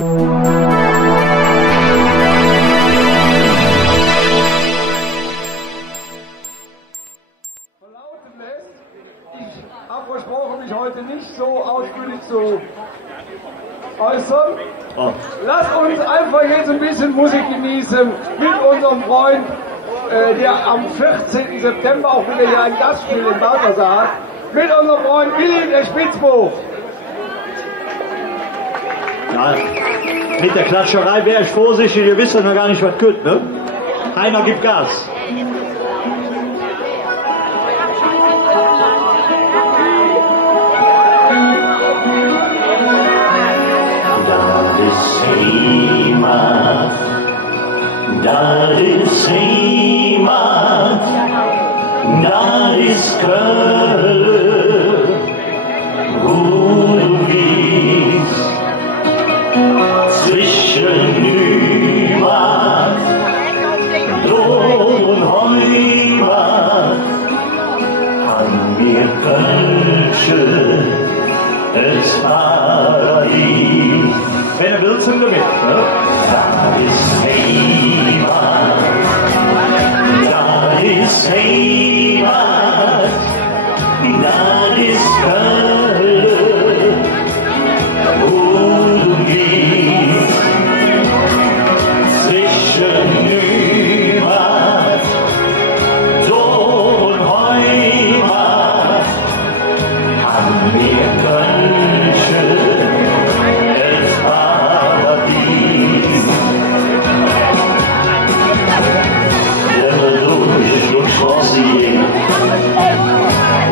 Ich habe versprochen, mich heute nicht so ausführlich zu äußern. Oh. Lasst uns einfach jetzt ein bisschen Musik genießen mit unserem Freund, der am 14. September auch wieder hier ein Gastspiel in Baltahsar hat, mit unserem Freund Willi, der Spitzbuch. Ja, mit der Klatscherei wäre ich vorsichtig, ihr wisst ja noch gar nicht, was könnt, ne? Einer gibt Gas. Da ist Heimat, da ist Kölle, wo du gehst, zwischen Heimat, Lohn und Heimat, haben wir Kölsche, das Paradies. Wenn er will, sind wir mit, ne? Da ist Heimat, da ist Heimat, da ist Kölle, wo du gehst, zwischen Heimat, Tod und Heimat, haben wir Kölsche, das Paradies.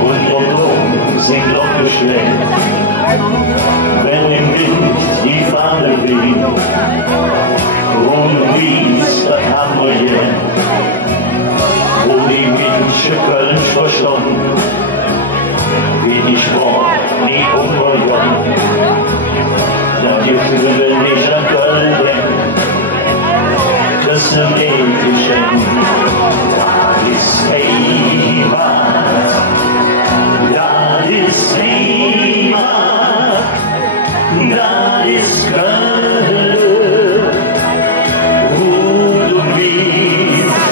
Und rundum sind Glocken schlägt, wenn im Wind die Fahne weht, und dies, das haben wir hier, wo die Menschen Köln verstanden, wie die Sport nie umgegangen, da die Gefühle nicht an Köln denken, das ist ein Geschenk. Da ist Heimat, da ist Heimat, da ist Kölle, wo du bist,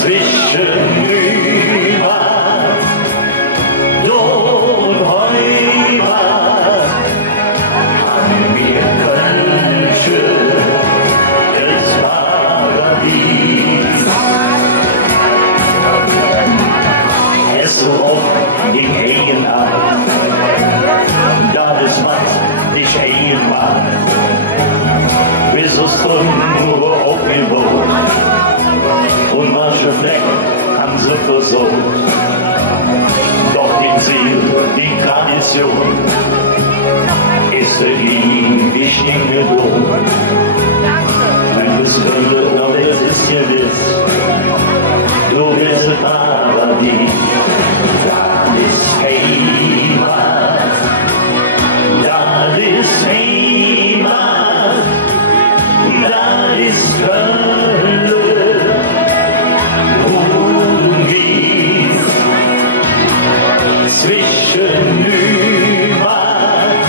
zwischen Heimat, Tod und Heimat, haben wir Kölsche, das Paradies. So oft in Eigenart, da das Mann nicht eigen war, bis es nur aufgebaut, und manche Fleck haben sie versucht, doch den Ziel, die Tradition, ist für ihn wichtig genug. Wenn es könnte, aber es ist gewiss, du bist ein Paradies. Da ist Heimat, da ist Heimat, da ist Kölle, wo du gehst, zwischen Heimat,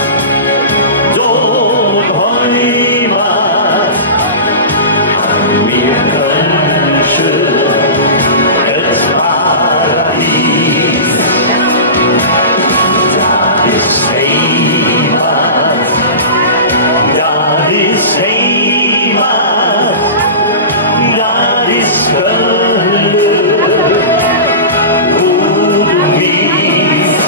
Tod und Heimat, haben wir Kölsche, das Paradies. Da ist Heimat, da ist Heimat, da ist Kölle, wo du gehst,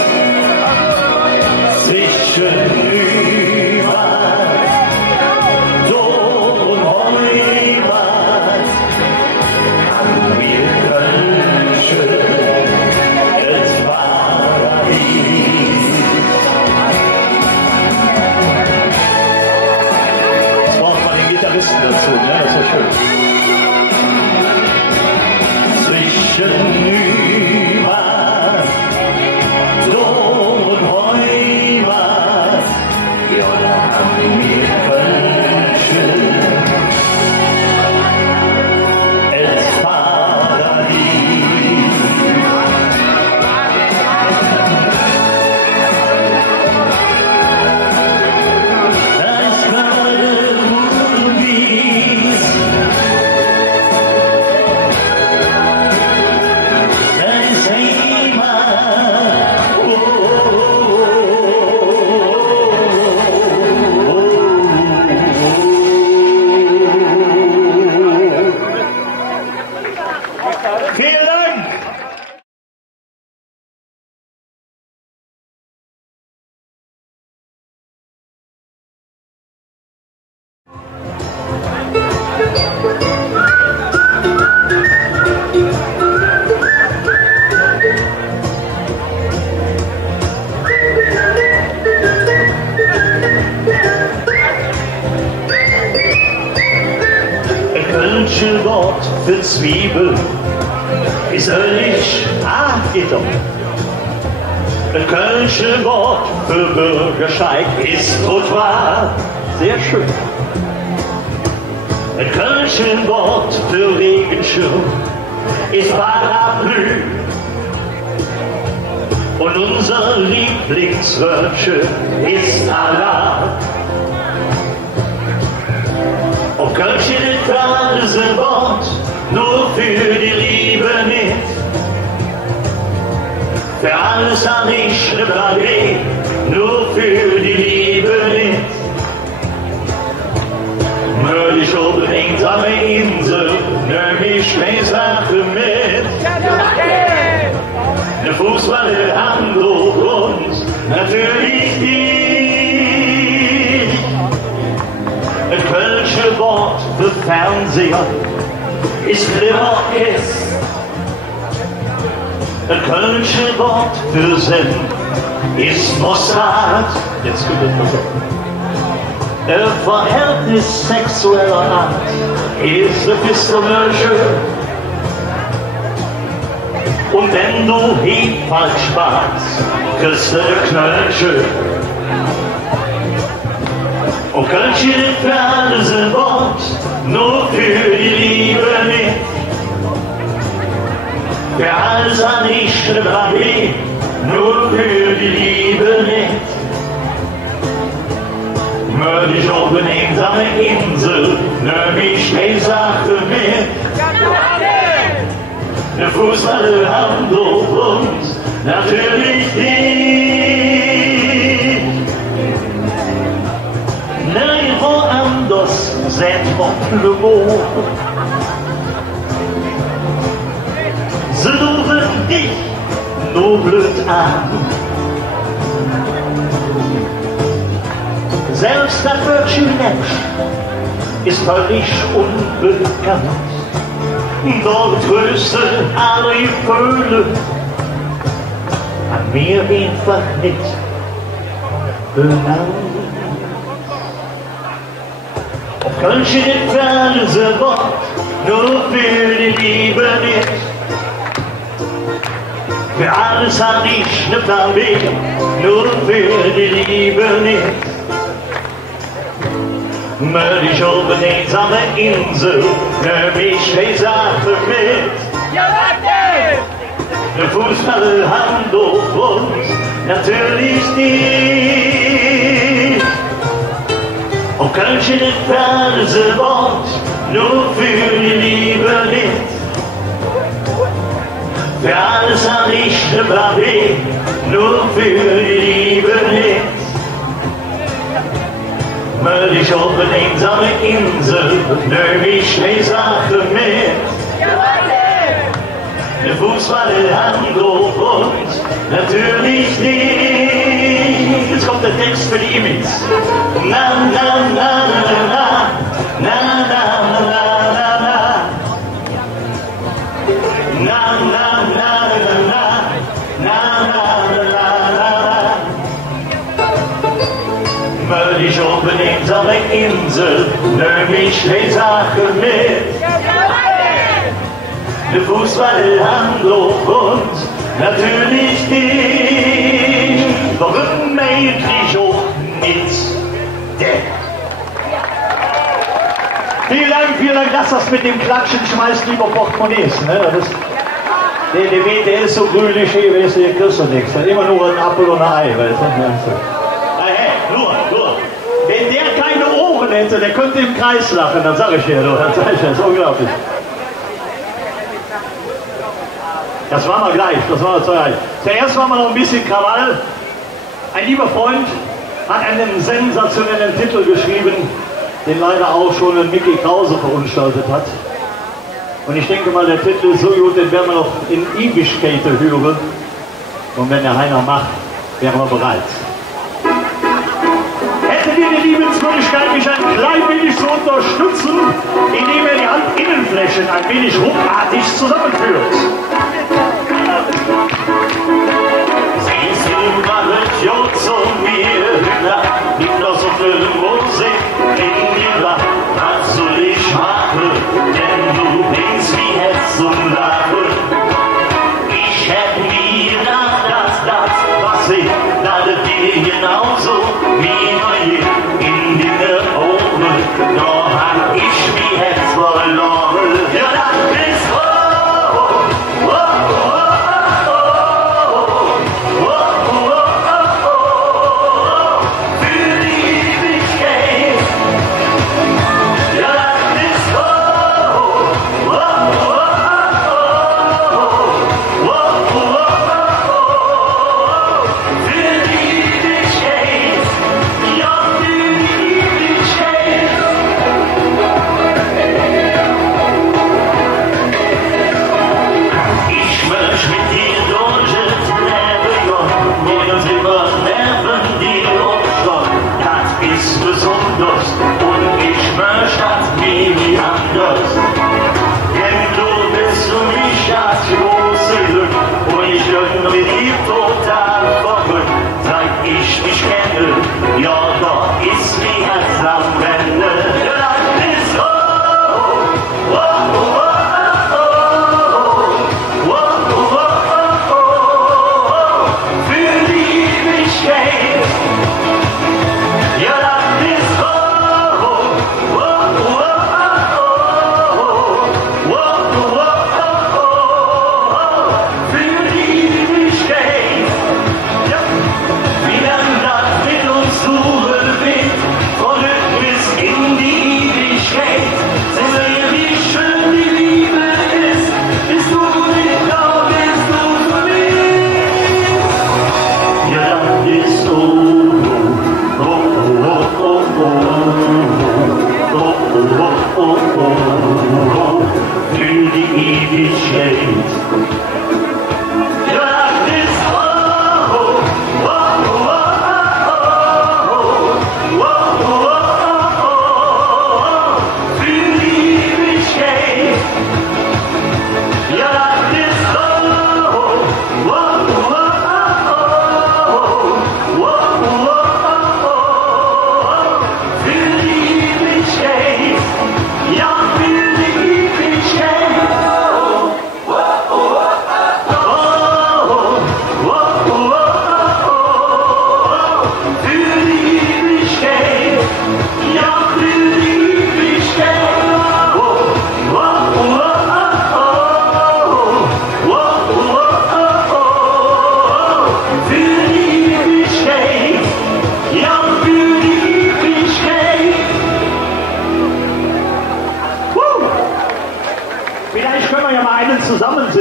für Zwiebel ist ehrlich, geht doch. Das kölsche Wort für Bürgersteig ist Trottoir. Sehr schön. Das kölsche Wort für Regenschirm ist Parapluie. Und unser Lieblingswörtchen ist Alarm. Auf Kölsch ist das ein Wort nur für die Liebe nicht. Für alles an ich ne Plagé, nur für die Liebe nicht. Möglich unbedingt an der Insel, nimm ich keine Sache mit. Der Fußballer Hand hoch und natürlich dich. Das kölsche Wort für Fernseher ist Flimmerkiss. Das kölsche Wort für Sinn ist Mossad. Jetzt kommt es noch. Der Verhältnis sexueller Art ist eine Pistelmörsche. Und wenn du Hefalk sparst, kriegst du eine Knöllsche. Und Kölsch ist für alles ein Wort, nur für die Liebe nicht. Für alles an ich ne Plagé, nur für die Liebe nicht. Möchte ich unbedingt an der Insel, nimm ich keine Sache mit. Der Fußballer Hand hoch und natürlich dich. Nein, woanders seid man le mot. Sie rufen dich nur blöd an. Selbst das Wörtchen Mensch ist völlig unbekannt. Doch tröste alle Gefühle an mir einfach nicht benannt. Auf Kölsch ist alles ein Wort, nur für die Liebe nicht. Für alles an ich ne Plagé, nur für die Liebe nicht. Möchte ich unbedingt an der Insel, nimm ich die Sache mit. Ja, warte! Der Fußballer Hand hoch und natürlich nicht. Auf Kölsch ist das ein Wort, nur für die Liebe nicht. Für alles an ich ne Plagé, nur für die Liebe nicht. Möchte ich unbedingt an der Insel, nimm ich die Sache mit. Ja, der Fußballer Hand hoch und natürlich nicht. Jetzt kommt der Text für die Imits. Na, na, na, na, na, na, na, na, na, na. Na, na, na, na, na, na, na, na, na. Möchte ich unbedingt an der Insel, nimm ich die Sache mit. Der Fußball Hand hoch und natürlich nicht. Warum eigentlich auch nichts? Vielen Dank, dass das mit dem Klatschen schmeißt lieber Portemonnaies. Ne? Der weht, der ist so grünlich, hier kriegst du nichts. Immer nur ein Apfel und ein Ei. Weißt du? Hey, nur. Wenn der keine Ohren hätte, der könnte im Kreis lachen, dann sag ich dir, das ist unglaublich. Das war mal gleich, Zuerst war mal noch ein bisschen Krawall. Ein lieber Freund hat einen sensationellen Titel geschrieben, den leider auch schon ein Mickey Krause verunstaltet hat. Und ich denke mal, der Titel ist so gut, den werden wir noch in Ewigkeit hören. Und wenn der Heiner macht, wären wir bereit. Hättet ihr die Liebenswürdigkeit, mich ein klein wenig zu unterstützen, indem ihr die Handinnenflächen ein wenig ruckartig zusammenführt. Sie sind alles Jod zu mir, nicht nur so viel Musik in mir, was soll ich machen, denn du bist wie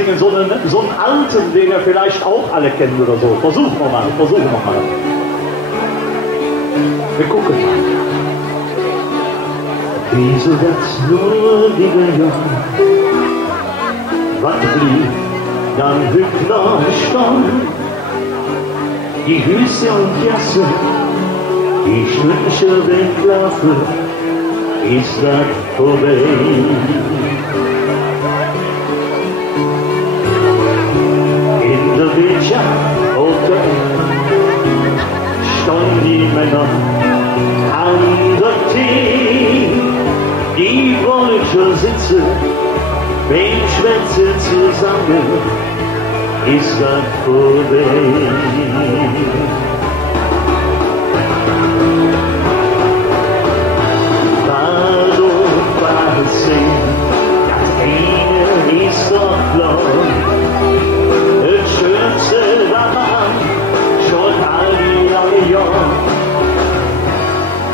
singen, so einen alten, den ihr vielleicht auch alle kennt oder so. Versuchen wir mal. Wir gucken mal. Wieso das nur die Jahr, was blieb dann Hübner stand, die Hüse und Jasse, die Schlüssel weglaufen, ist das vorbei. In der Wirtschaft standen die Männer an der Tee, die wollen schon sitzen, wenn Schwätze zusammen, ist das vorbei. Das eine ist doch klar, das Schönste daran, schon all die lange Jahre,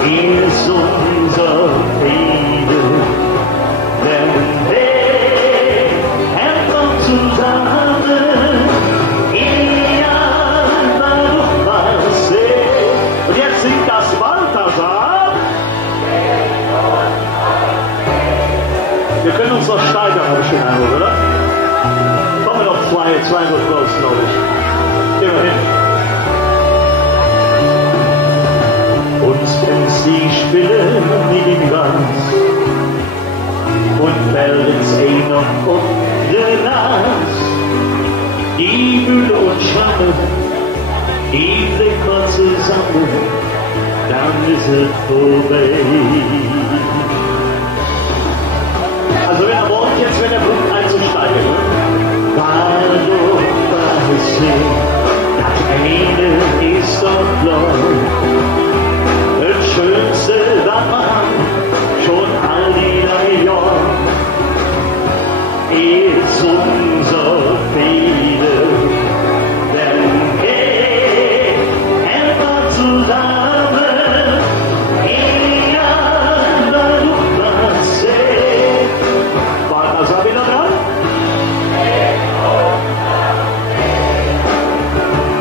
ist unser Friede, denn wir helfen zusammen, ja, na doch was. Und jetzt singt das Baltahsar. Wir können uns noch steigern, habe ich den Eindruck, oder? Kommen wir noch zwei raus, glaube ich. Gehen wir hin. Uns kennt sie Spille mit dem Gras und melden's noch um den Nas. Die Mühle und Schlange, die flickern zusammen, dann ist es vorbei. Also wenn ihr wollt, jetzt wenn der Punkt einzusteigen, Hallo, das eine ist doch klar, das Schönste daran, schon all die lange Jahre, ist unser Friede, denn wir helfen zusammen, egal was du passiert. Was hab ich noch dran?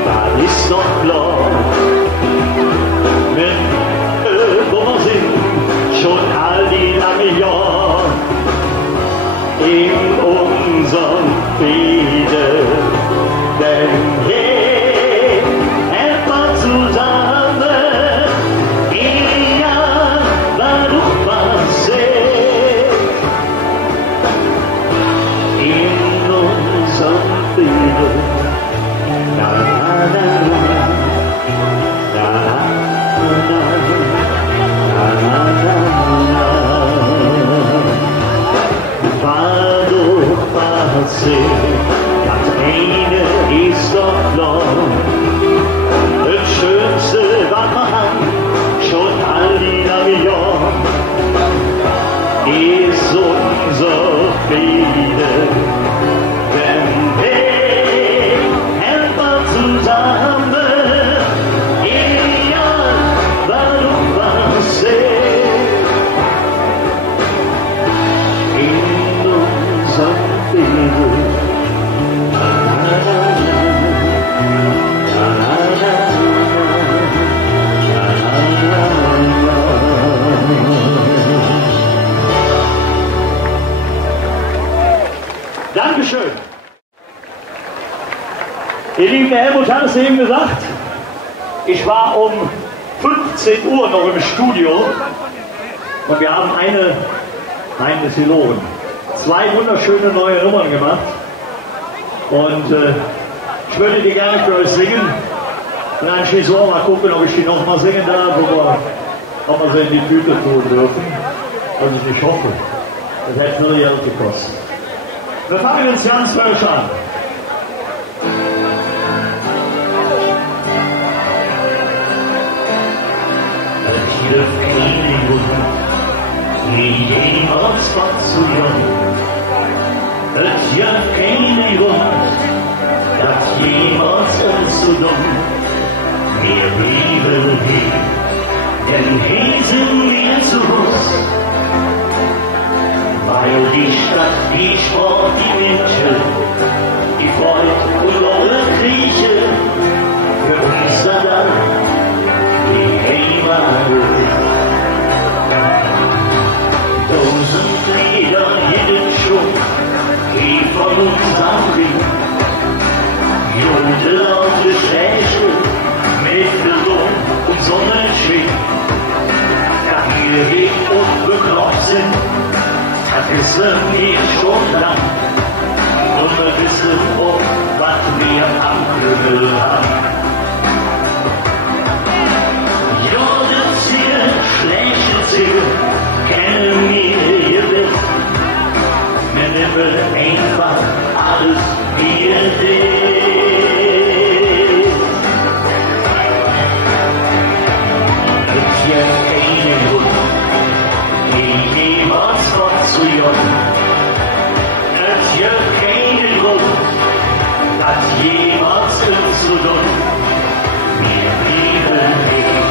Das ist doch klar, wenn wo wir sind, schon all die lange Jahre in unserem Friede, denn wir helfen zusammen, egal was du passiert. In unserem Friede, na na na na, na na na, na na na. Vado passe, das eine ist doch klar, das Schönste war man, schon all die lange Jahre, ist unser Friede, wenn wir helfen zusammen, egal was du passiert. In unserem Friede, na na na na, na na na, na na na. Dankeschön. Ihr Lieben, der Helmut hat es eben gesagt, ich war um 15 Uhr noch im Studio und wir haben nein, ist gelogen, 2 wunderschöne neue Nummern gemacht und ich würde die gerne für euch singen und anschließend auch mal gucken, ob ich die noch mal singen darf, ob wir sie in die Tüte tun dürfen. Also ich hoffe, das hätte nur Geld gekostet. Wir fangen jetzt ganz frisch an. Jede kleine Wunder, nie jemals war zu jung. Es ja keine Wunder, das jemals allzu dumm. Wir blieben hier, denn hier sind wir zu Hause. Weil die Stadt, die Sport, die Menschen, die Freud und eure Grieche, für uns dann die Heimat. Tausend Lieder, jeden Schuh, die von uns anbringen, Jodel auf Gespräche, mit Gesang und Sonnenschein. Da wir weg und bekloppt sind, das wissen wir schon lang. Und wir wissen auch, was wir am Knüppel haben. Jodelziel, schlechte Ziel, kennen wir jedes. Wir nehmen einfach alles, wie es ist. Es gibt keinen Grund, die jemals fortzujagen. Es gibt keinen Grund, das jemals zu tun. Wir blieben nicht,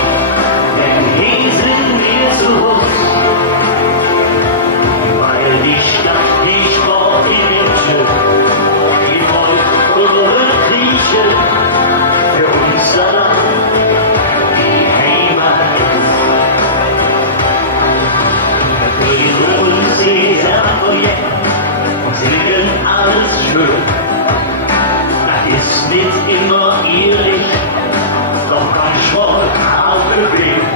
denn hier sind wir zu Hause. Weil die Stadt, die Sport, die Menschen, die Volk unsere Grieche, für uns allein die Heimat ist. Wir uns jeder Projekt und sehen alles schön. Das ist nicht immer ehrlich, doch manchmal auch bewegt.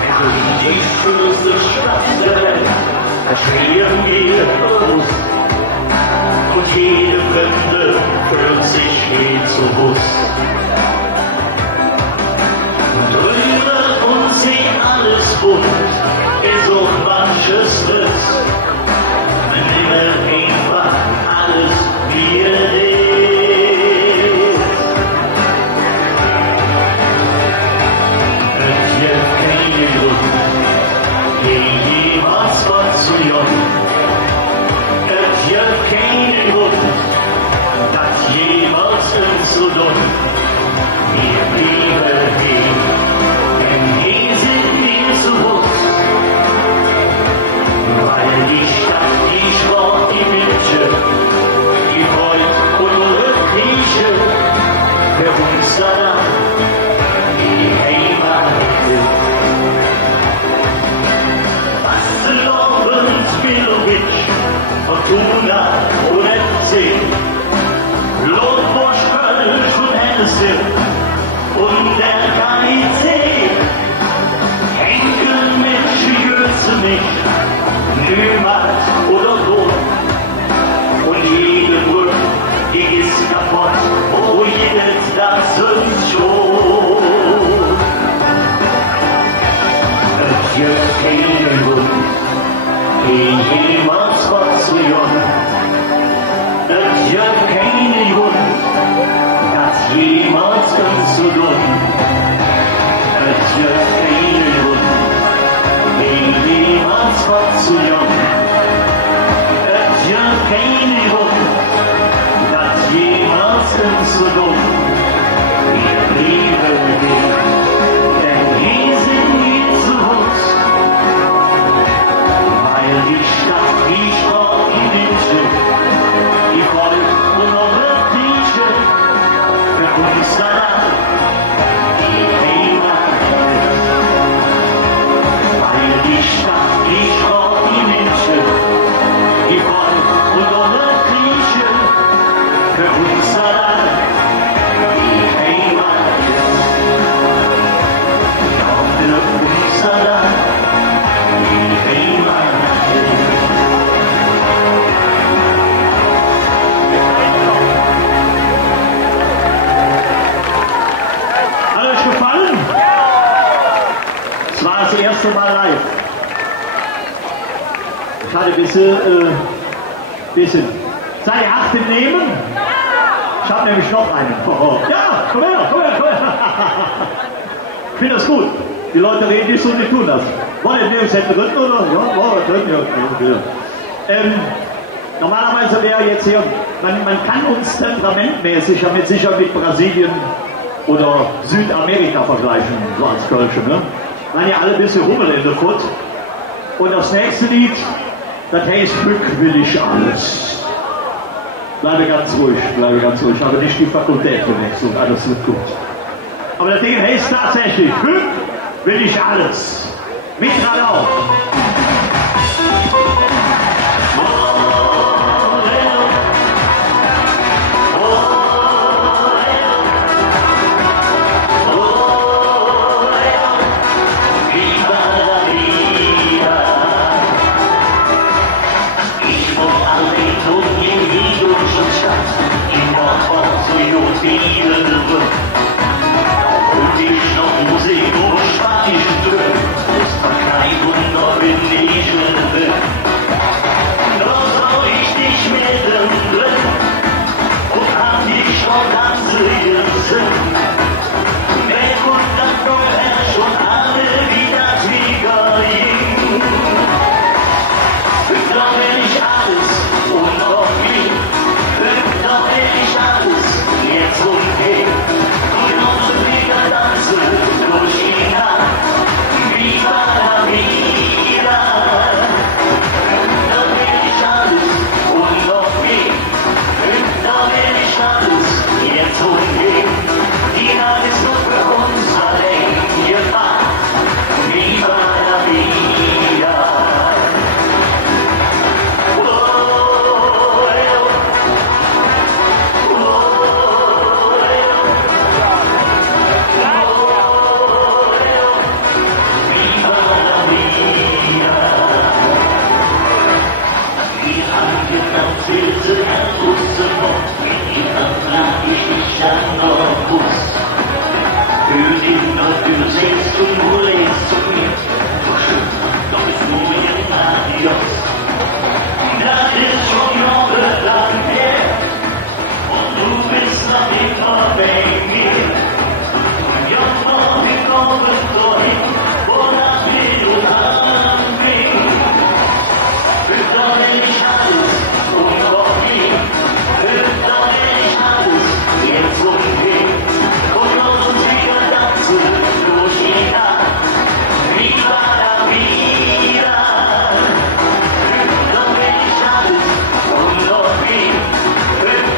Wir sind die schönste Stadt der Welt, das schweren wir bewusst. Und jede Wende fühlt sich wie zu Bus. Drüber uns sieht alles bunt, ist auch manches Riss. Wir nehmen einfach alles, wie es ist. Es gibt keinen Grund, die jemals fortzujagen. Es gibt keinen Grund, das jemals zu tun. Wir blieben hier, denn hier sind wir zu Hause. Weil die Stadt, die Sport, die Menschen, die Freud und eure Grieche, für uns danach die Heimat ist. Was glauben Spilovic, Fortuna und FC, Lotbosch, Kölsch und Hesse und der KIC, Henkel mit Schürze nicht, Nümat oder Ton. Und jede Brücke, die ist kaputt, oh jedes das uns schon. Es gibt keinen Grund, die jemals fortzujagen. Es gibt keinen Grund, das jemals zu tun. Es gibt keinen Grund, die jemals fortzujagen. Es gibt keinen Grund, das jemals zu tun. Wir blieben hier, denn hier sind wir zu Hause. Weil die Stadt, die Sport, die Menschen, die Volk und eure Grieche, für uns danach die Heimat ist. Weil die Stadt, die Sport, die Menschen, die Volk und eure Grieche, für uns danach die Heimat ist. Ja, für uns danach die Heimat ist. Hat euch gefallen? Es war das erste Mal live. Ich hatte ein bisschen. Seid ihr 8 nehmen? Ich habe nämlich noch einen. Ja, komm her. Ich finde das gut. Die Leute reden nicht so, die tun das. Wollt ihr nehmen, seid drin, oder? Ja, drin, ja. Normalerweise wäre jetzt hier, man kann uns temperamentmäßig ja sicher mit Brasilien oder Südamerika vergleichen, so als Kölsche, ne? Man ja alle ein bisschen Hummel in der Foot. Und das nächste Lied Das heißt, Glück will ich alles. Bleibe ganz ruhig, aber nicht die Fakultät wechseln, alles wird gut. Aber das Ding heißt tatsächlich, Glück will ich alles. Mit gerade auf. Und ich noch Musik und Spanisch drin, muss man kein Wunder bin ich drin. Doch schau ich dich mittendrin und hab dich schon ganz gesehen. Weg und dann vorher schon alle wieder Kriegerin. Doch will ich alles und noch viel, doch will ich alles jetzt und hier. Durch die Nacht, viva la vida. Da will ich alles und noch viel, da will ich alles jetzt und hier. Die Nacht ist nur für uns allein gemacht, viva la vida. Filter Russenmord, mit ihrer trag ich dich an noch Bus. Für ihn und für selbst und nur lebst zu mir, doch schön, doch mit nur ihren Adios. Das ist schon jahrelang her, und du bist noch immer bei mir. Ja, noch gekommen dorthin, wo das Lied und anfing. Doch will ich alles und noch viel, doch will ich alles jetzt und hier. Und los uns wieder tanzen durch die Nacht, viva la vida. Doch will ich alles und noch viel,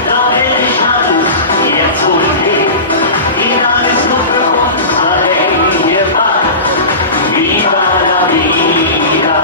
doch will ich alles jetzt und hier. Die Nacht ist nur für uns allein gemacht, viva la vida.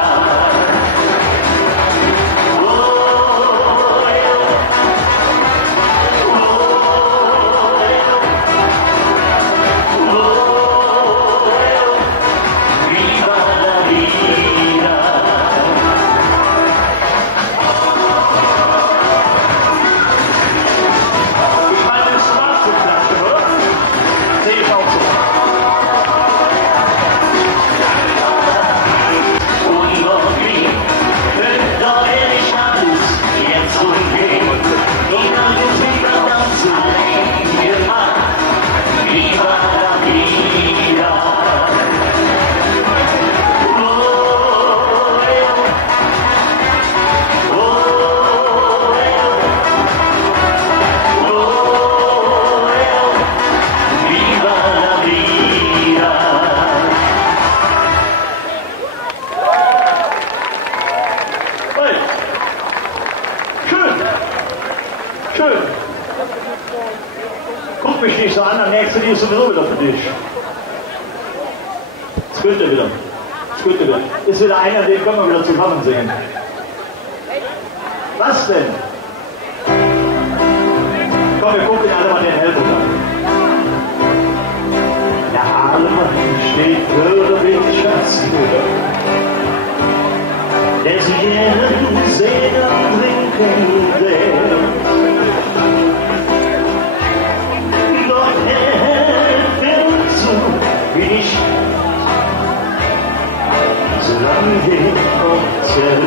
Die ist sowieso wieder für dich. Es könnte wieder. Ist wieder einer, den können wir wieder zusammen singen. Was denn? Komm, wir gucken alle mal den Helmut an. Der Alemann steht für den Schatzbruder. Der sie gerne Seelen trinken will. Ich, solange den Hotel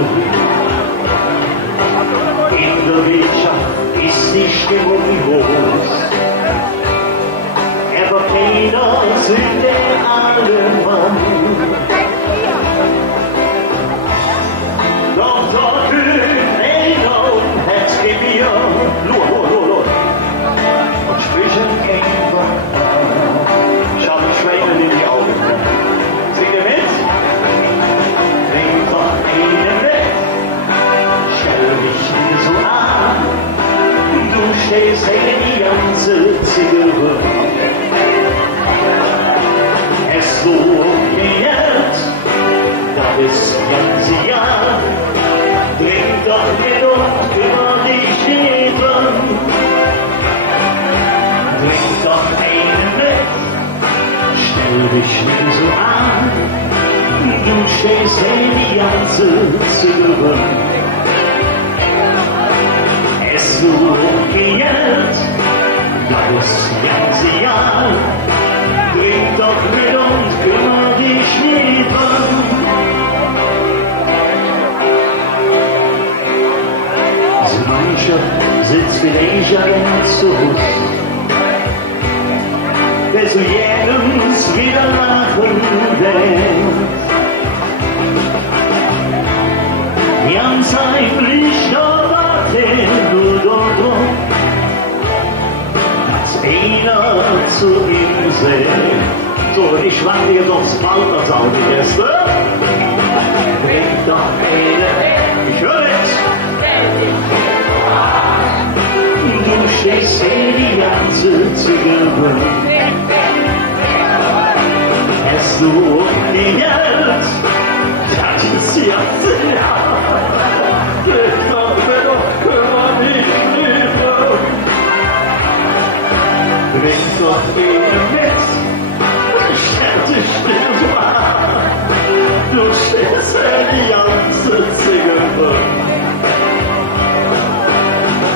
in der Wirtschaft ist die Stimmung groß. Aber keiner sind der Alemann. Doch dort einer und Herz gib mir nur und sprechen irgendwann. Schau die Schwäne in die Augen. Singt ihr mit? Bringt doch einen mit. das ganze Jahr. Trink doch mit und kümmere dich lieber. Trink doch einen mit, stell dich nicht so an. Du stehst die ganze Züge. Es wird das ganze Jahr. Trink doch mit und kümmere dich lieber. So mancher sitzt vielleicht allein zu Hus, der zu jedem wieder lachen denkt. Ganz heimlich erwartet nur darum, dass einer zu ihm sieht. So, ich warte jetzt aufs Baltahsar, die Gäste. Bringt doch eine, ich höre es. Du stehst hier die ganze Zigarre. Hast du die Geld? Das ist ja sehr. Ich glaube doch, kümmere dich lieber. Bring doch den mit, stell dich still an. Du stehst die ganze Zigarre.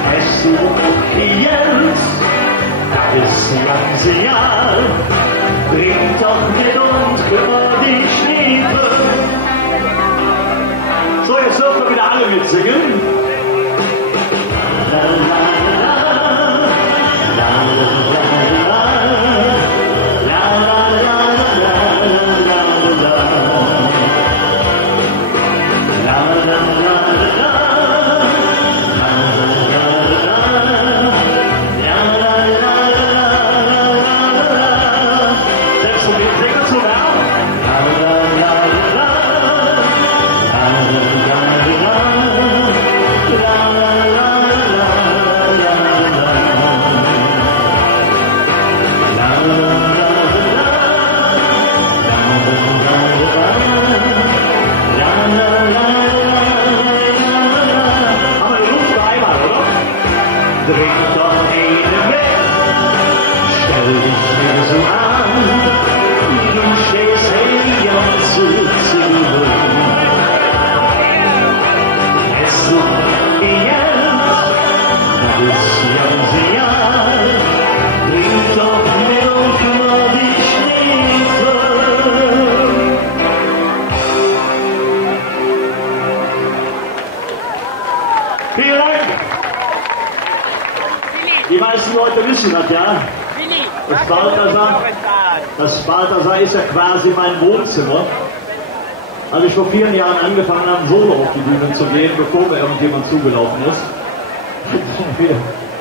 Hast du auch die Geld? Das ganze Jahr. Bring doch mit und kümmere dich lieber. So, jetzt dürfen wir wieder alle mitsingen. La, la, la, la, la, la, la, la, la, la. Die meisten Leute wissen das, ja. Das Baltahsar ist ja quasi mein Wohnzimmer. Als ich vor 4 Jahren angefangen habe, solo auf die Bühne zu gehen, bevor mir irgendjemand zugelaufen ist.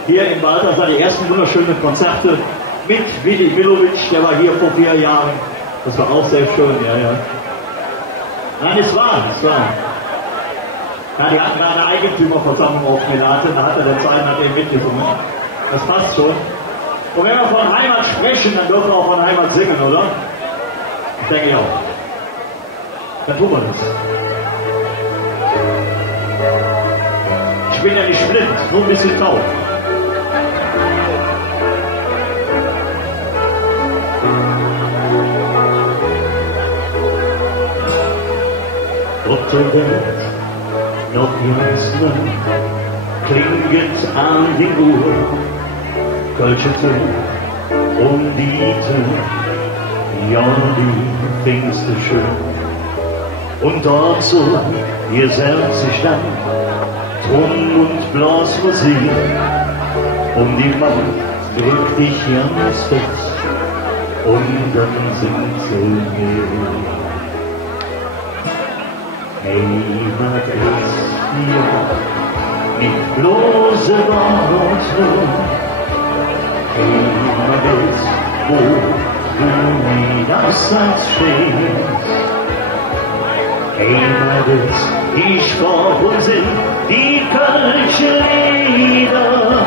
Hier in Baltahsar die ersten wunderschönen Konzerte mit Veedelsfest, der war hier vor 4 Jahren. Das war auch sehr schön, ja, ja. Nein, es war. Ja, die hatten gerade eine Eigentümerversammlung aufgeladen, da hat er den Zeit mitgesungen. Das passt schon. Und wenn wir von Heimat sprechen, dann dürfen wir auch von Heimat singen, oder? Ich denke ja auch. Dann tun wir das. Ich bin ja nicht blind, nur ein bisschen taub. Gott der Welt, noch ganz lang, klingend an die Uhr, kölschete um die Tür, ja, die Pfingste schön. Und dort so, ihr selbst sich dann, Drum und Blasmusik, um die Wand drückt dich ganz fest, und dann singt sie mir. Heimat ist hier, nicht bloße Worte, Heimat ist, wo du nie abseits stehst. Heimat ist die Sport und Sinn, die kölsche Lieder.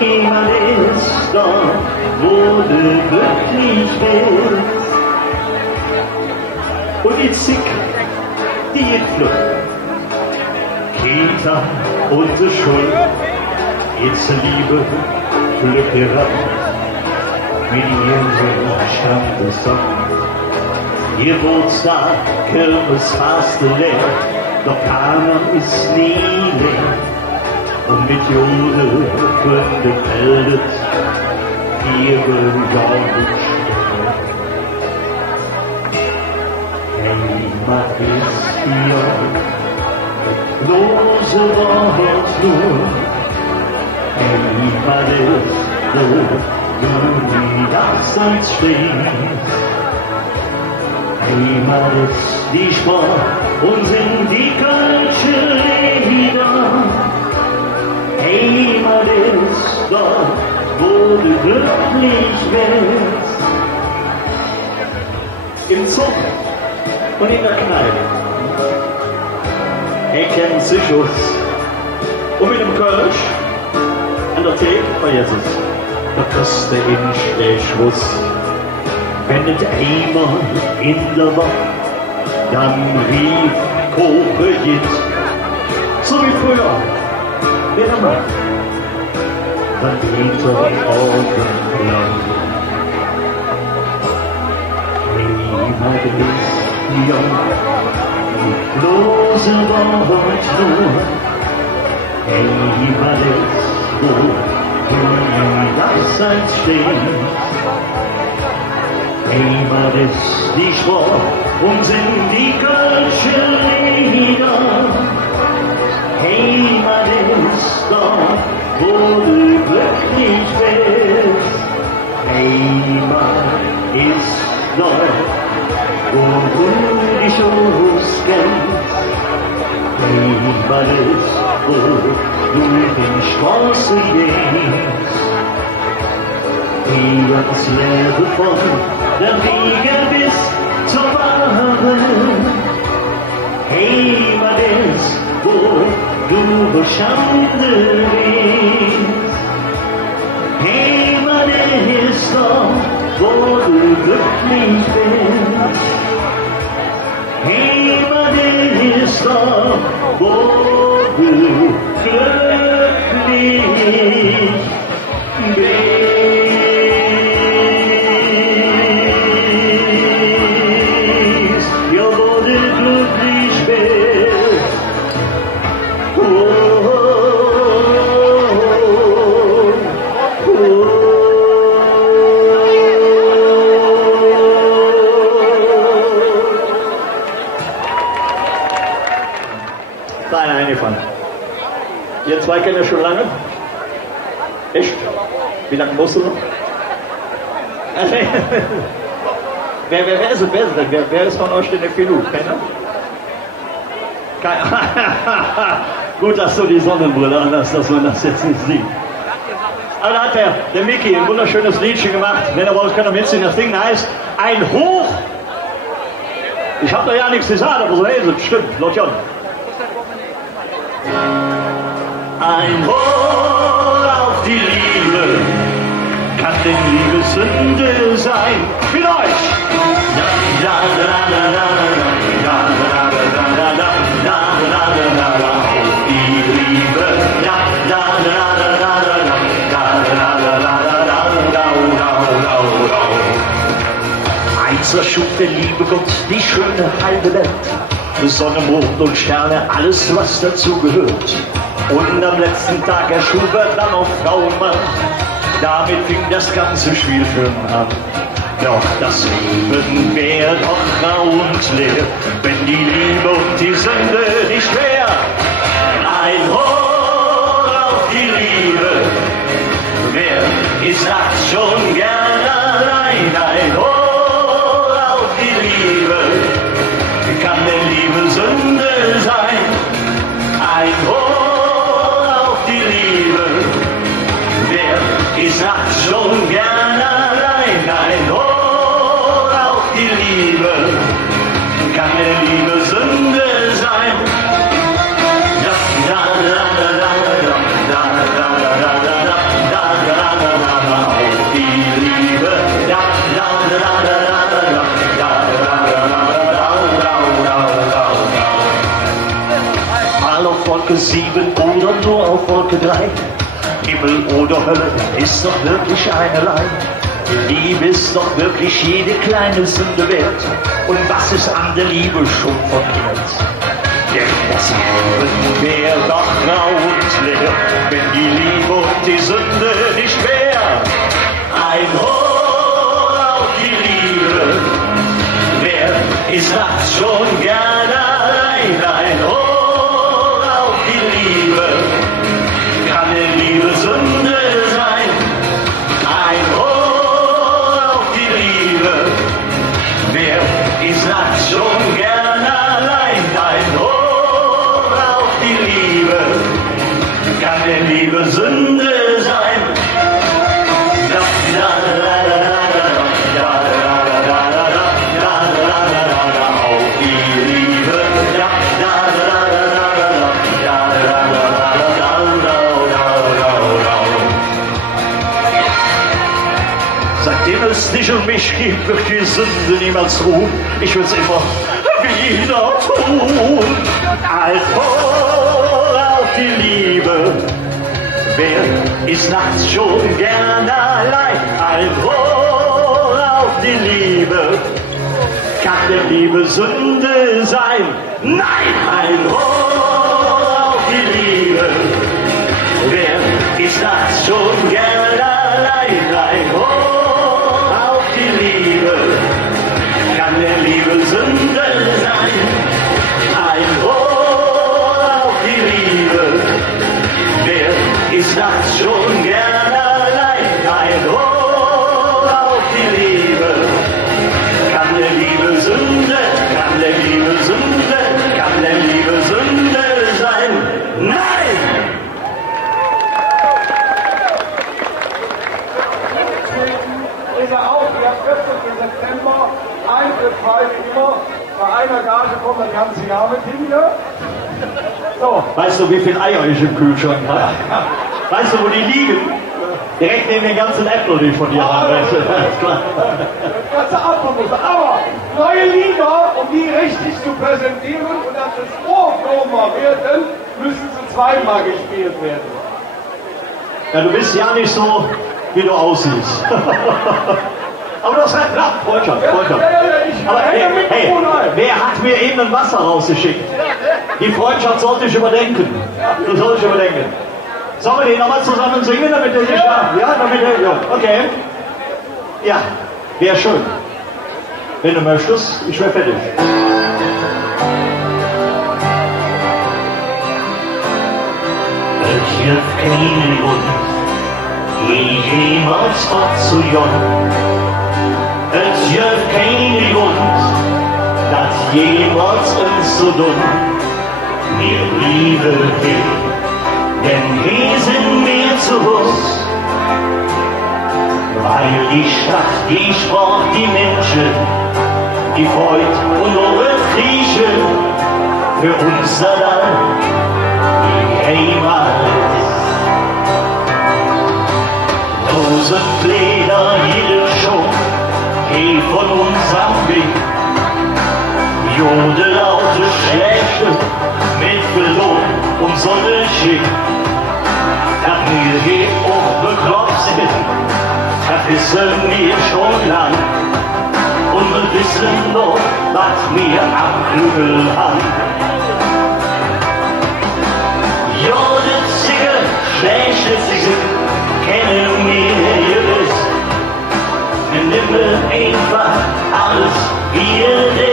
Heimat ist dort, wo du glücklich bist. und itzig die Influg. Kita, unsere Schuld, jetzt Liebe, Glück heran, mit ihrem Standesamt. Ihr Geburtstag, Kirmes fast leer, doch keiner ist nie leer. Und mit Jode Gründe meldet ihre Jahre. Heimat ist hier, lose Wort nur. Heimat ist, wo du nie abseits stehst. Heimat ist die Sport und sind die kölsche Lieder. Heimat ist dort, wo du glücklich bist. Im Zug und in der Kneipe. Kennt sich aus. Und mit dem Kölsch an der Theke bei Jesus. Da kriegst du in Schluss. Wenn es einmal in der Woche, dann rief Koche jetzt. So wie früher. Wer macht? Dann geht er auf den Plan. Heimat ist hier, lose Wort nur. Heimat ist, wo du nie abseits stehst. Heimat ist die Sport und sind die kölsche Lieder. Heimat ist dort, wo du glücklich bist. Heimat ist dort, wo du dich auskennst. Heimat ist, wo du den Straße gehst. Die uns Lehre von der Wiege bis zur Wahre. Heimat ist, wo du Schande bist. Heimat ist dort, wo du glücklich bist. Heimat ist dort, wo du glücklich bist. Ihr zwei kennt ihr schon lange? Echt? Wie lange musst du noch? wer ist es? Wer ist von euch denn der Filou? Keiner? Gut, dass du die Sonnenbrille anhast, dass man das jetzt nicht sieht. Aber da hat der Micky ein wunderschönes Liedchen gemacht. Wenn ihr wollt, könnt ihr mitsingen. Das Ding heißt Ein Hoch. Ich habe da ja nichts gesagt, aber so ist es. Stimmt, laut John. Ein Hoch auf die Liebe, kann denn Liebe Sünde sein? Für euch! Auf die Liebe, einst erschuf der liebe Gott die schöne halbe Welt. Sonne, Mond und Sterne, alles was dazu gehört. Und am letzten Tag erschuf er dann auch Frau und Mann. Damit fing das ganze Spiel schön an. Doch das Leben wäre doch grau und leer, wenn die Liebe und die Sünde nicht wär. Ein Hoch auf die Liebe, wer ist nachts schon gern allein? Ein Hoch auf die Liebe, kann denn Liebe Sünde sein? Ein Hoch auf die Liebe, wer ist nachts schon gern allein? Ein Hoch auf die Liebe, kann denn Liebe Sünde sein? Auf die Liebe, Wolke 7 oder nur auf Wolke 3. Himmel oder Hölle ist doch wirklich einerlei. Liebe ist doch wirklich jede kleine Sünde wert. Und was ist an der Liebe schon verkehrt? Denn das Leben wäre doch grau und leer, wenn die Liebe und die Sünde nicht wär. Ein Hoch auf die Liebe, wer ist nachts schon gern allein? Ein Hoch auf die Liebe, kann eine Liebe Sünde sein? Ein Hoch auf die Liebe, wer ist nachts schon gern allein? Ein Hoch auf die Liebe, kann eine Liebe Sünde sein? Seitdem es dich und mich gibt, wird die Sünde niemals ruhen. Ich will's immer wieder tun. Ein Hoch auf die Liebe, wer ist nachts schon gern allein? Ein Hoch auf die Liebe, kann der Liebe Sünde sein? Nein! Ein Hoch auf die Liebe, wer ist nachts schon gern allein? Ein Hoch auf die Liebe, kann der Liebe Sünde sein? Ein Hoch auf die Liebe, wer ist nachts schon gern allein? Ein Hoch auf die Liebe, kann der Liebe Sünde, kann der Liebe Sünde, kann der Liebe Sünde sein? Nein! Ist er auch, der 14. September, Eintritt frei wie immer, bei einer Gage kommt das ganze Jahr mit hin, ja? So. Weißt du, wie viel Eier ich im Kühlschrank habe? Weißt du, wo die liegen? Direkt neben den ganzen Äpfeln, die ich von dir habe. Das ganze Abvermuster. Aber neue Lieder, um die richtig zu präsentieren und dass es Ohrwürmer werden, müssen sie zweimal gespielt werden. Ja, du bist ja nicht so, wie du aussiehst. Aber das hat klappt, Freundschaft, Freundschaft. Aber hey, wer hat mir eben ein Wasser rausgeschickt? Die Freundschaft sollte ich überdenken. Du sollst überdenken. Sollen wir den nochmal zusammen singen, damit er sich... Ja, damit er... Ja, okay. Ja, wäre schön. Wenn du möchtest, ich wäre fertig. Es wird keine Grund, jemals fortzujagen. Es wird keine Grund, dass jemals uns so dumm wir Liebe will, denn hier sind wir zu Hus. Weil die Stadt, die Sport, die Menschen, die Freud und eure Grieche für uns dann die Heimat ist. Lose Fleder, jede Show, geht von uns am Weg. Jodellaute Schläfe mit Belohn und Sonne schick. Dass wir hier auch bekloppt sind, das wissen wir schon lang. Und wir wissen noch, was wir am Flügel haben. Jodezige, schlechte Zige, kennen wir gewiss. Wir nehmen einfach alles, wie es ist.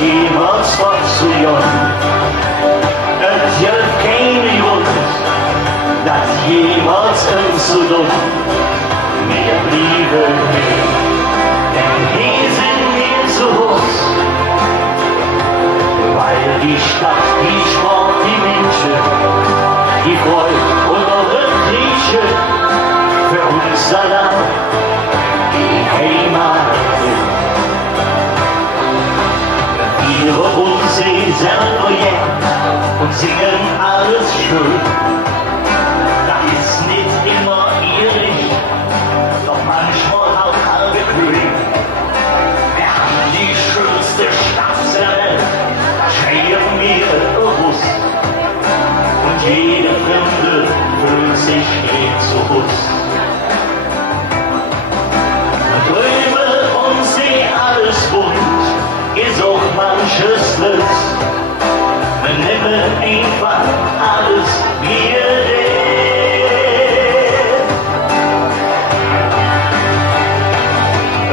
Jemals fortzujagen. Es gibt keine Grund, dass jemals uns so dumm mehr Liebe will. Denn hier sind wir zu Hus, weil die Stadt, die Sport, die Menschen, die Freude und eure Grieche für uns allein die Heimat ist. Wir uns selber und singen alles schön. Das ist nicht immer ehrlich, doch manchmal auch halb ich geh zu Fuß. Träume und seh alles bunt, ist auch manches Lust. Nimm einfach alles wie es ist.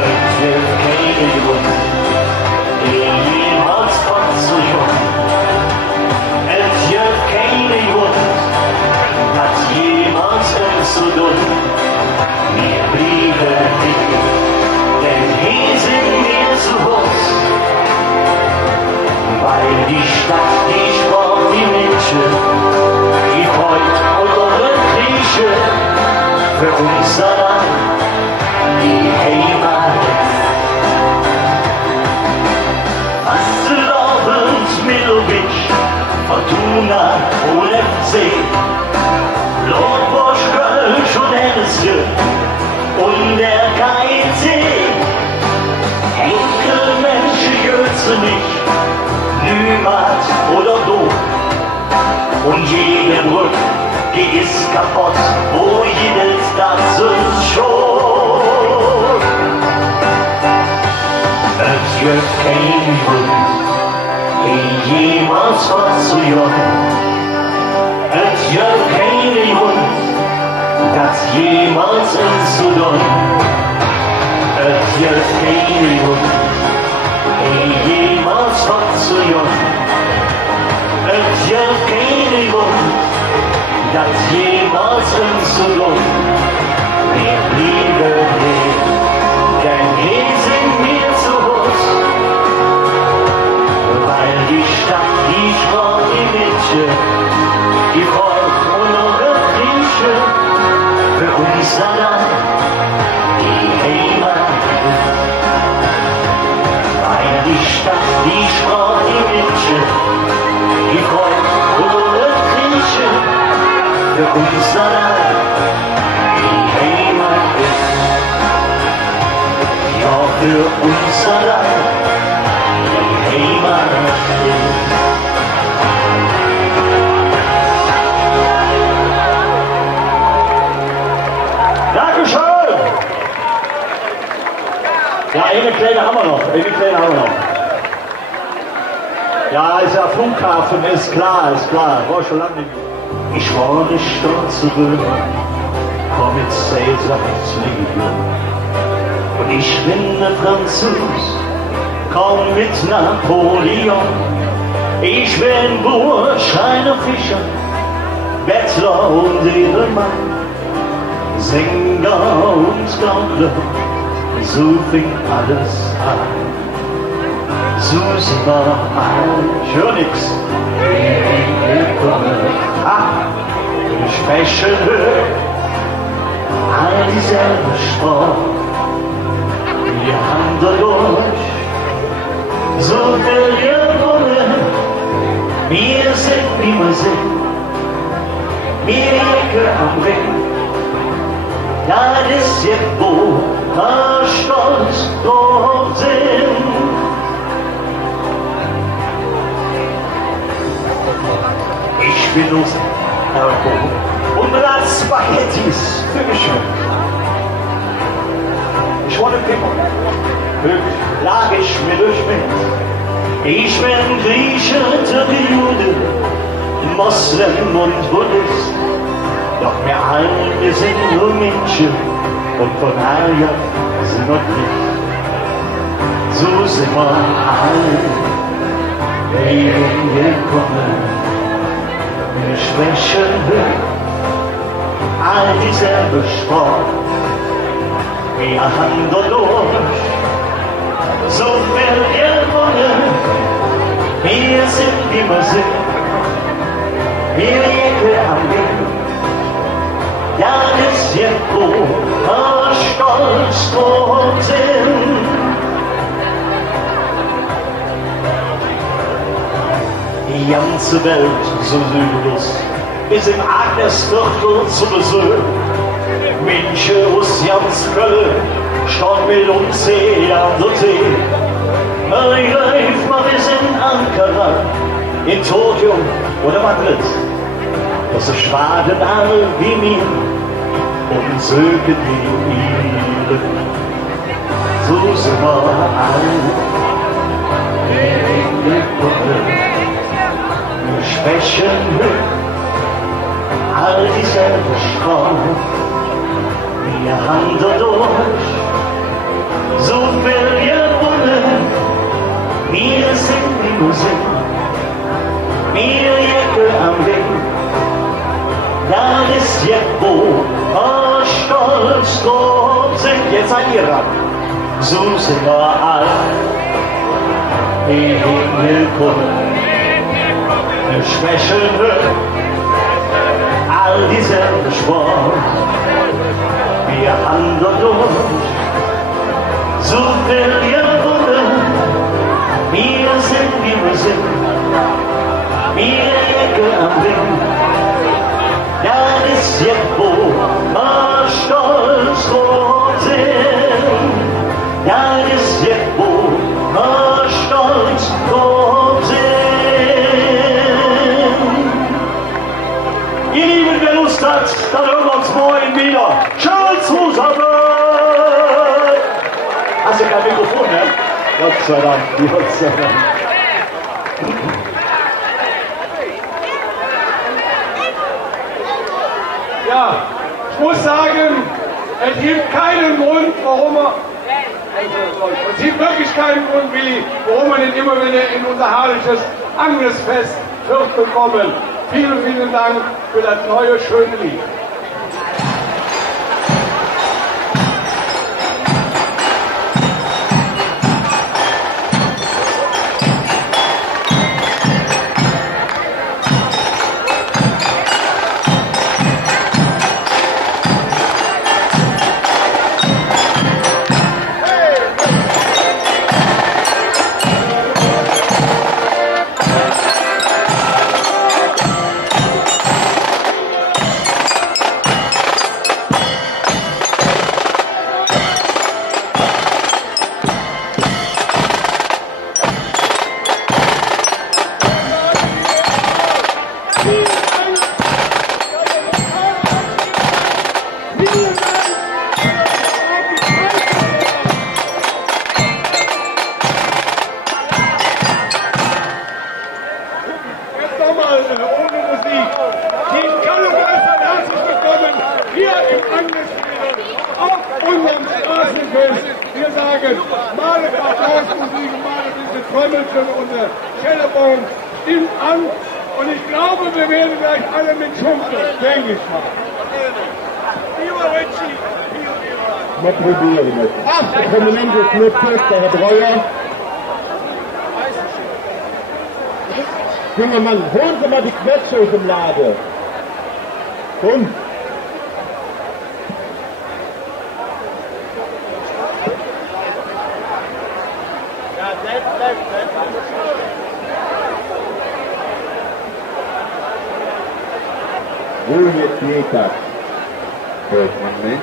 Es wird keine Grund, jemals fortzujochen. Es wird keine Grund, das jemals zu tun. Wir blieben nicht, denn hier sind wir zu Hause. Weil die Stadt, die Sport, die Menschen, die Freund und eure Grieche, für uns daran die Heimat. Amstelabend, Middlewich, Fortuna und FC, Lordbosch, Kölsch und Hennessy und der KIC. Henkelmenschen jötze nicht, Nümat oder Dom. Und jede Brücke, die ist kaputt, wo jedes das sind schon. Es gibt keinen Grund, jemals was zu jochen. Es gibt keinen Grund, das jemals uns zu tun. Es gibt keinen Grund, jemals was zu jochen. Es gibt keinen Grund, das jemals uns zu tun. Wir blieben hier, denn hier sind wir zu Hause. Weil die Stadt, die Sport, die Mädchen, die Volk und eure Grieche, für uns allein die Heimat ist. Weil die Stadt, die Sport, die Mädchen, die Volk und eure Grieche, für uns allein die Heimat ist. Ja, für uns allein die Heimat ist. Dankeschön! Ja, eine kleine haben wir noch. Ja, ist ja Flughafen, ist klar. War schon lange nicht. Ich war nicht stolz zurück, komm mit Cäsar ins Leben. Und ich bin ein Franzos, komm mit Napoleon. Ich bin Bursch, einer Fischer, Bettler und Edelmann, Sänger und Gaukler, so fing alles an. So sind wir all, Ich höre nix. willkommen. Ich spreche höher. All dieselbe Sport, wir haben dadurch so viel gewonnen. Wir sind, wie wir sind, wir Jacke am Ring. Das ist jetzt, wo wir stolz drauf sind. Ich bin aus und das Spaghettis für mich. Ich wollte Pimmer. Lag ich mir durch mich. Ich bin Grieche, Türke, Jude, Moslem und Buddhist. Doch wir alle, wir sind nur Menschen und von daher sind wir nicht. So sind wir alle, eben willkommen. Wir sprechen höher, all dieselbe Sport. Wir haben dadurch so viel gewonnen. Wir sind, wie wir sind, wir Jäcke am Weg. Ja, das ist jetzt, wo wir stolz drauf sind. Die ganze Welt so südlos ist im Agnesviertel zu Besuch. München, Russlands Kölle, Stadt mit uns See an der See. Ich greif mal bis in Ankara, in Tokio oder Madrid. dass es schwaden all wie mir und sögen die ihre. So sind wir alt, in der Kunde, Schwächen, all dieselbe Strahl. Wir haben dadurch so viel gewonnen, wir sind die Musik, wir Jäcke am Weg. Das ist jetzt wo wir stolz drauf sind. Jetzt seid ihr dran. So sind wir alt, in willkommen, Schwächen, all dieselbe Sport. Wir haben dadurch so viel gewonnen, wir sind die Musik, wir Jäcke am Wind. Das ist jetzt wo wir stolz drauf sind. Das ist jetzt wo wir stolz drauf sind. Ihr Lieben, wer Lust hat, dann hören wir uns morgen wieder. Schön zusammen! Hast du kein Mikrofon, ne? Gott sei Dank, Gott sei Dank. Ja, ich muss sagen, es gibt keinen Grund, warum man, es gibt wirklich keinen Grund, Willi, warum man nicht immer wieder in unser herrliches Agnesfest wird bekommen. Vielen, vielen Dank für das neue, schöne Lied. Wir sagen, mal ein paar Blasmusik, mal ein bisschen Trommelchen und der Schellebon stimmt an. Und ich glaube, wir werden gleich alle mit schunkeln, denke ich mal. Wir probieren es. Ach, der Prominent ist mit der Herr Breuer. Junger Mann, holen Sie mal die Quetsche aus dem Laden. Komm. Wo jetzt geht das? Hört man nicht?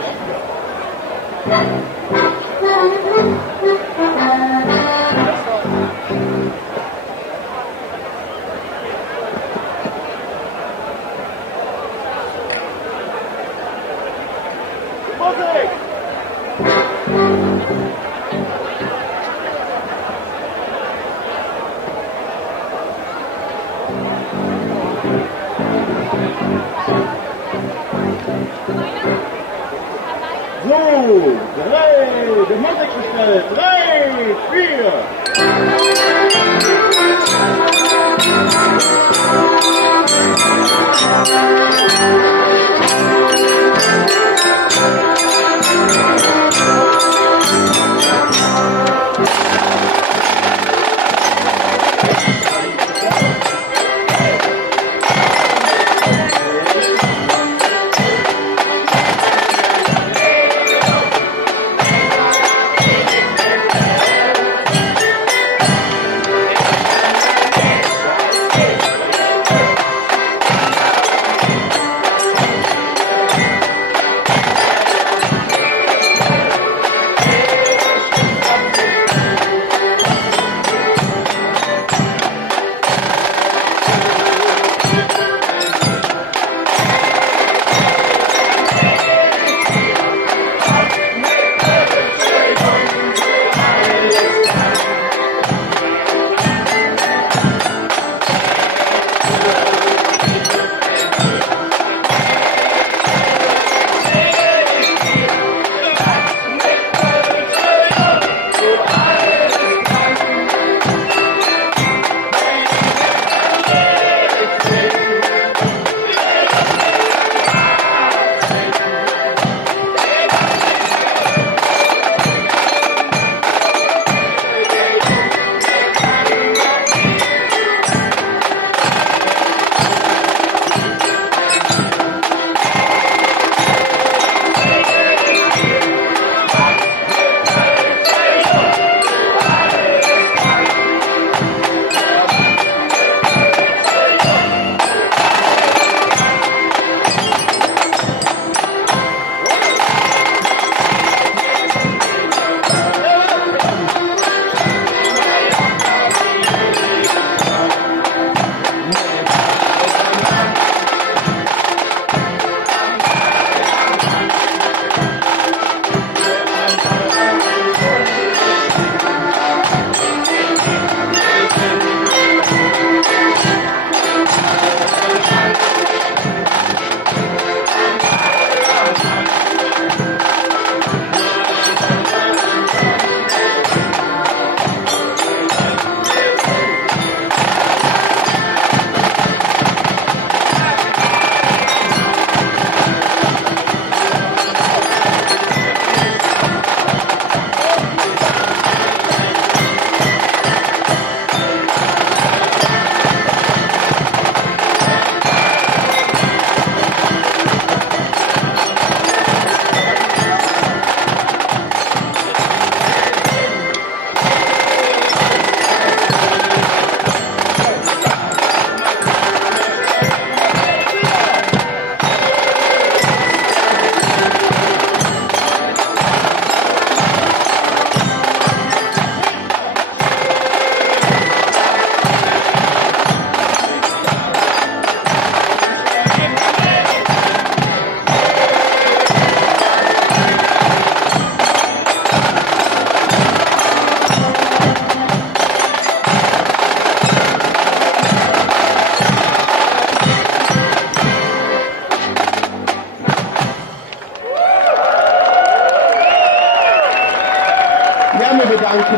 So, 3, der Musik gestellt, 3, 4.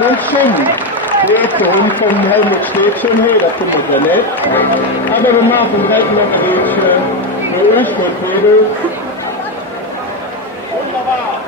schon. Jetzt der Hund vom Helmut steht schon hier, das finden wir sehr nett. Aber wir machen direkt noch ein für euch, für Veedel. Wunderbar.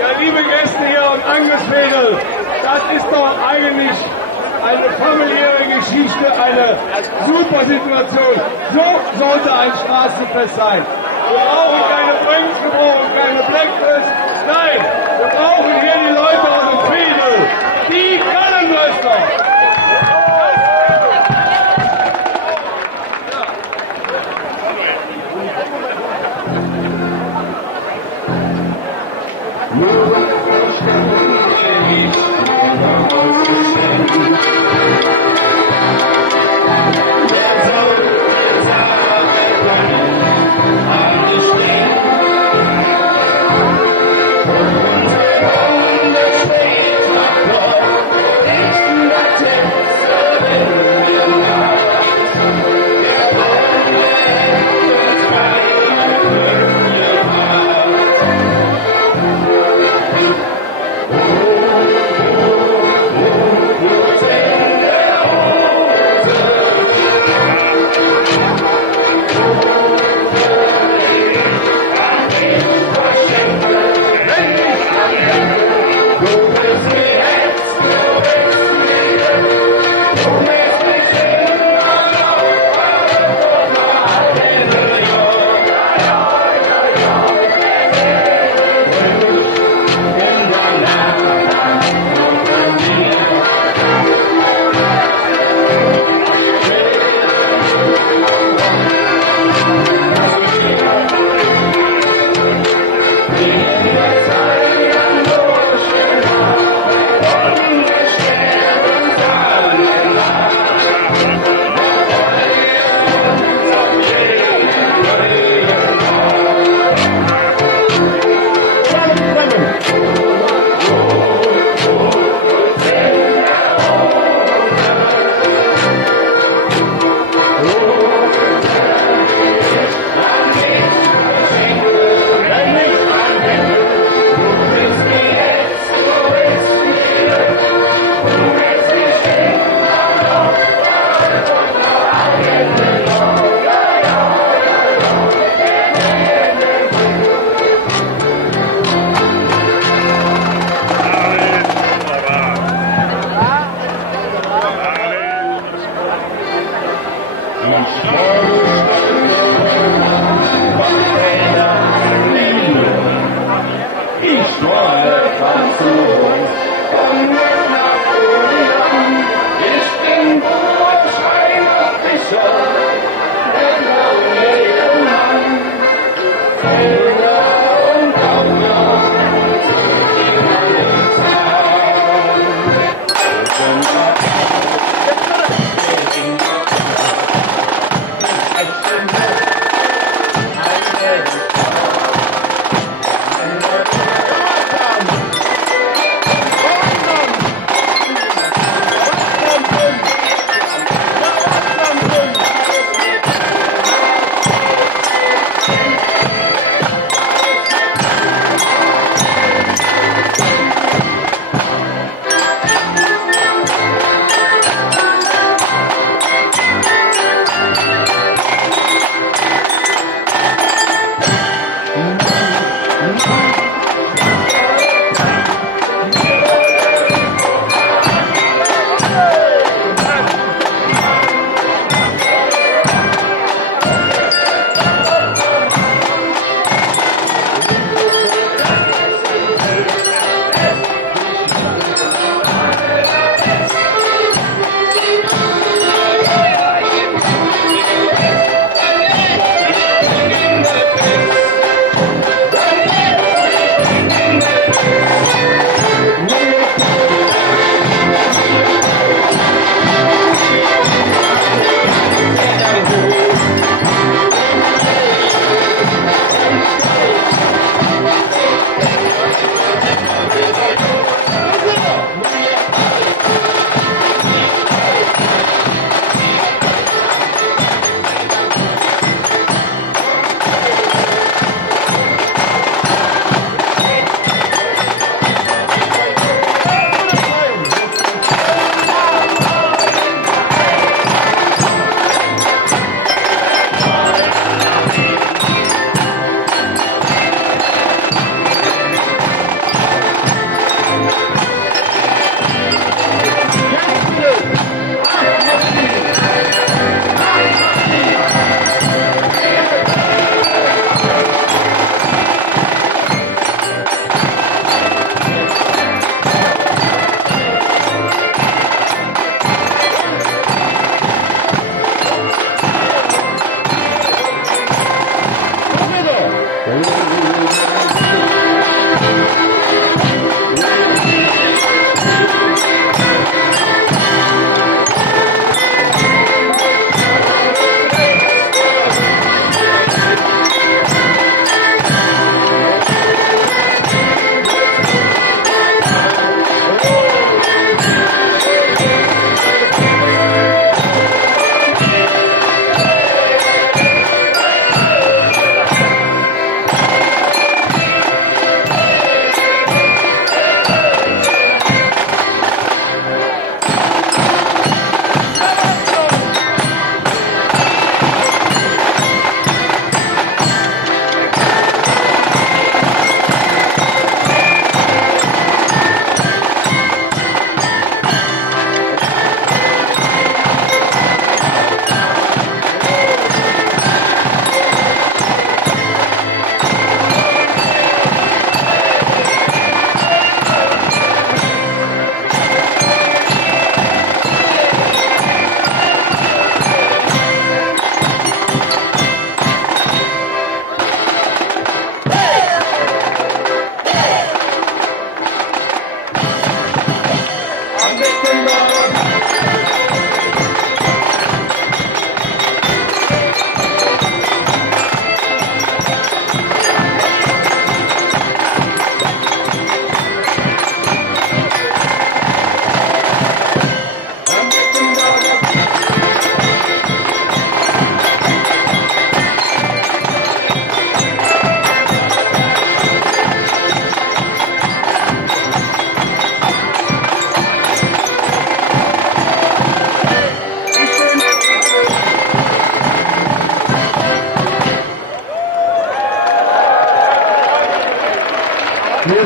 Ja, liebe Gäste hier in Agnesviertel, das ist doch eigentlich eine familiäre Geschichte, eine super Situation. So sollte ein Straßenfest sein. Wir brauchen keine Bränks, wir brauchen keine Blackfest. Nein, wir brauchen hier die Leute aus dem Veedel. Die können das doch.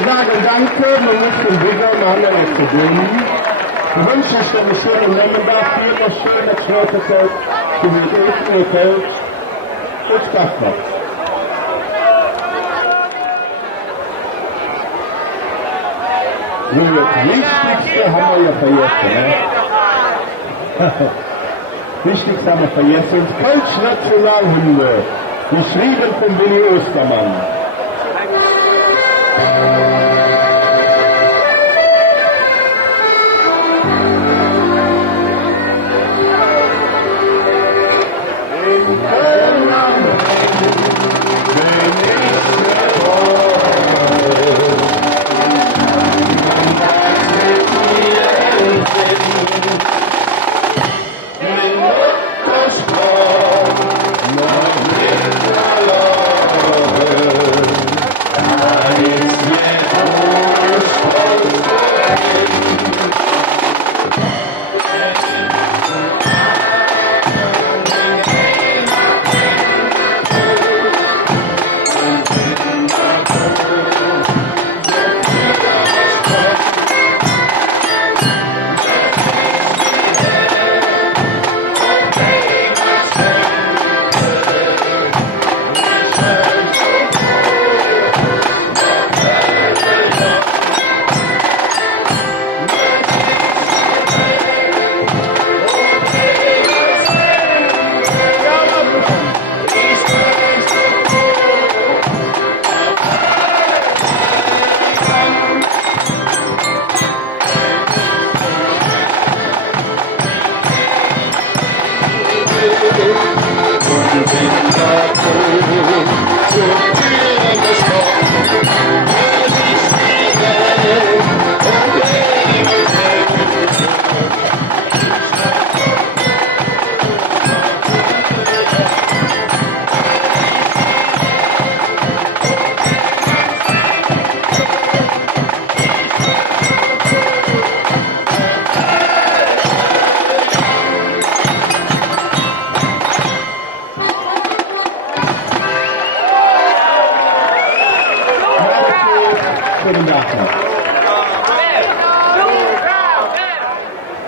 sagen Danke, man muss den Bürger und anderen zu tun. Ich wünsche euch eine schöne Nachmittag, viel noch schöne zweite Zeit, für die Essen und Köln. Und Spaß macht. Nun, das Wichtigste haben wir ja vergessen, ne? Wichtigste haben wir vergessen. Das Kölsch Nationalhymne, geschrieben von Willi Ostermann.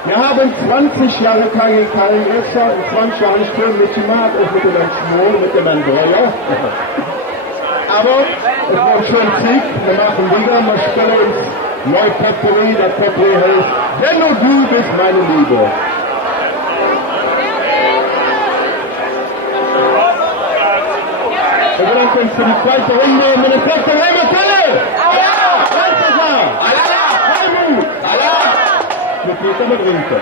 Wir haben 20 Jahre keinen Neusser und 20 Jahre Str mitgemacht, auch mit dem Herrn Schmoll, mit dem Herrn Breuer. Aber es war ein schöner Krieg, wir machen wieder, wir stellen uns neu Potpourri, das Potpourri heißt, denn nur du bist meine Liebe. Wir bedanken uns für die zweite Runde mit dem Kölle. Baltahsar! Helmut! Mit Peter mit Rinke.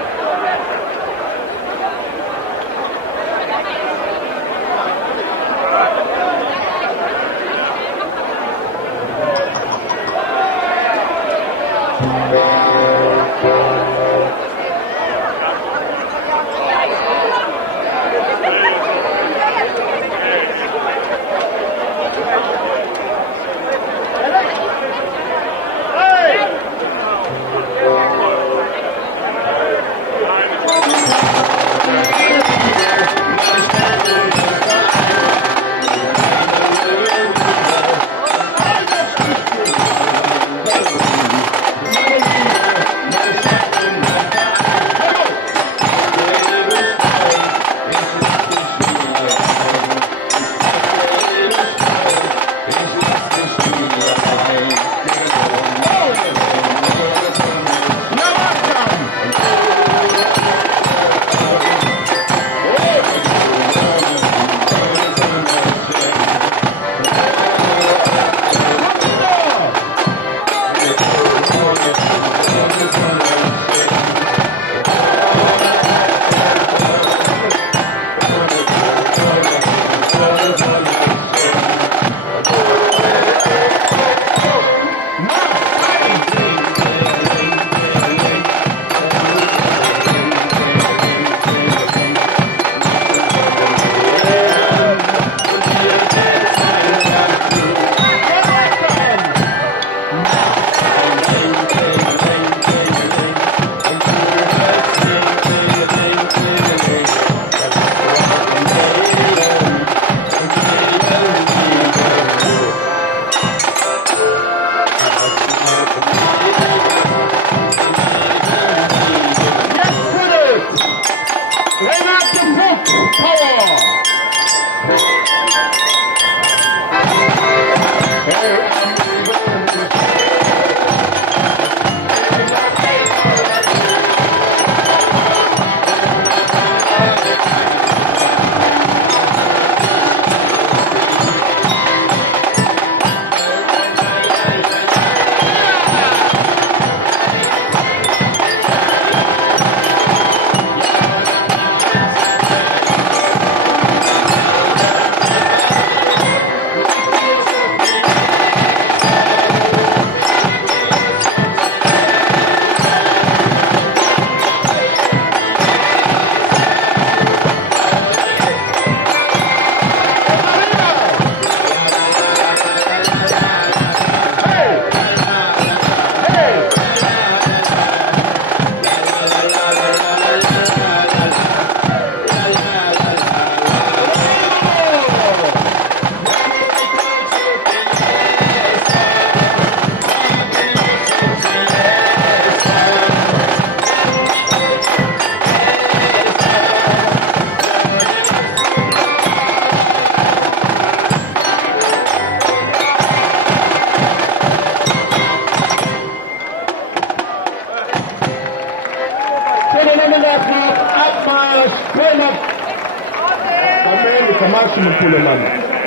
Abmarsch, Kölle! Am Ende, der Marsch mit Kölle, Mann.